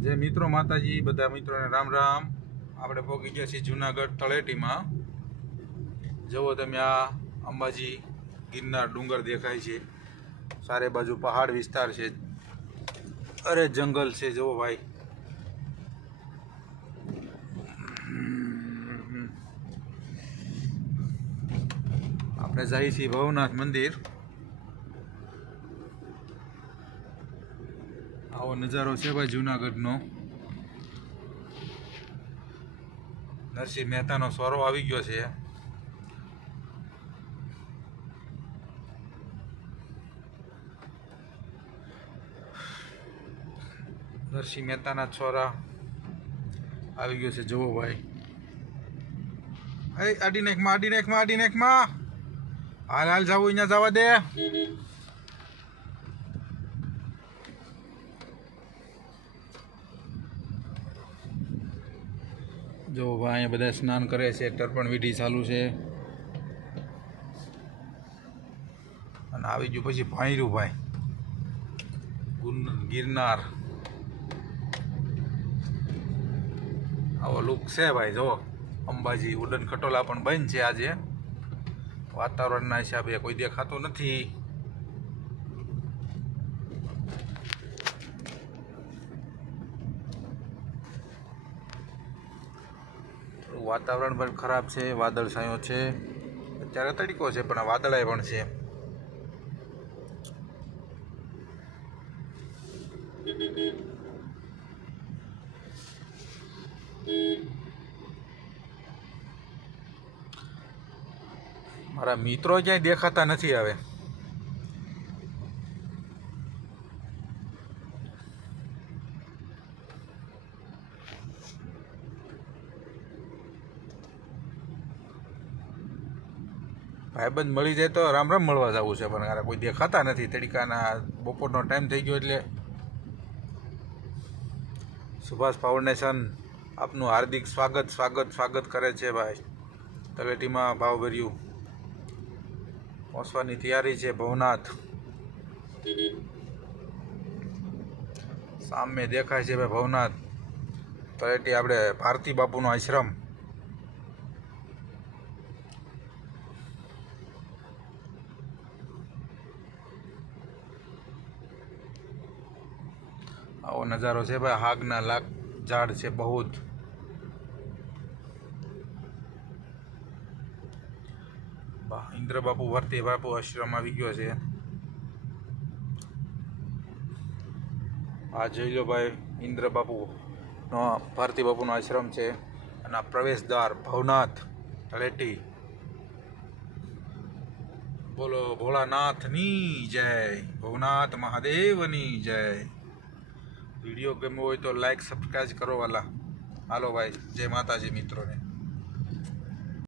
जय मित्रों माताजी बधा मित्रों ने राम राम। आपणे पहोंची गया छीए जूनागढ़ तळेटी में। जवो तमे आ अंबाजी गिरनार डूंगर देखाय छे, सारे बाजू पहाड़ विस्तार छे, अरे जंगल छे। जवो भाई आपणे जाई छीए भवनाथ मंदिर। आवो नजारो छे भाई जूनागढ़ नो। नरसिंह मेहता नो सोरो आवी गयो छे। नरसिंह मेहता ना छोरा आवी गयो छे। जवो भाई आडी नेक में हाल हाल जावो अहींया जवा दे। जो भाई बधा स्नान करे छे, तर्पण विधि चालू है। आई गयु पछी भाईरू भाई गिरनार। आवो लुक है भाई। जो अंबाजी उड़न खटोला पण बंद है आज, वातावरण हिसाबे कोई देखातो नहीं। वातावरण पण खराब है, वादळ छायो है। अत्यारे तड़को है पण वादळाय पण है। मारा मित्रों क्या देखाता नहीं हवे। भाईबंध मळी जाए तो राम राम मळवा जावुं छे, पण यार कोई देखाता नहीं। तड़काना बपोरनो टाइम थई गयो एटले सुभाष फाउंडेशन आपनु हार्दिक स्वागत स्वागत स्वागत करे छे भाई। तळेटी में भावभर्यु पहोंचवानी तैयारी है। भवनाथ सामे देखाय छे भाई। भवनाथ तळेटी आपणे भारती बापूनो आश्रम। आवो नजारो है भाई। हागना लाग झाड़ है बहुत। इंद्र बापू भारती बापू आश्रम आई गयो है। आ जोई लो भाई, इंद्र बापू नो भारती बापू नो आश्रम है। अने प्रवेश द्वार भवनाथ तळेटी। बोलो भोलानाथ नी जय, भवनाथ महादेव नी जय। वीडियो गम्यो हो तो लाइक सब्सक्राइब करो वाला। हालो भाई, जय माताजी मित्रों ने।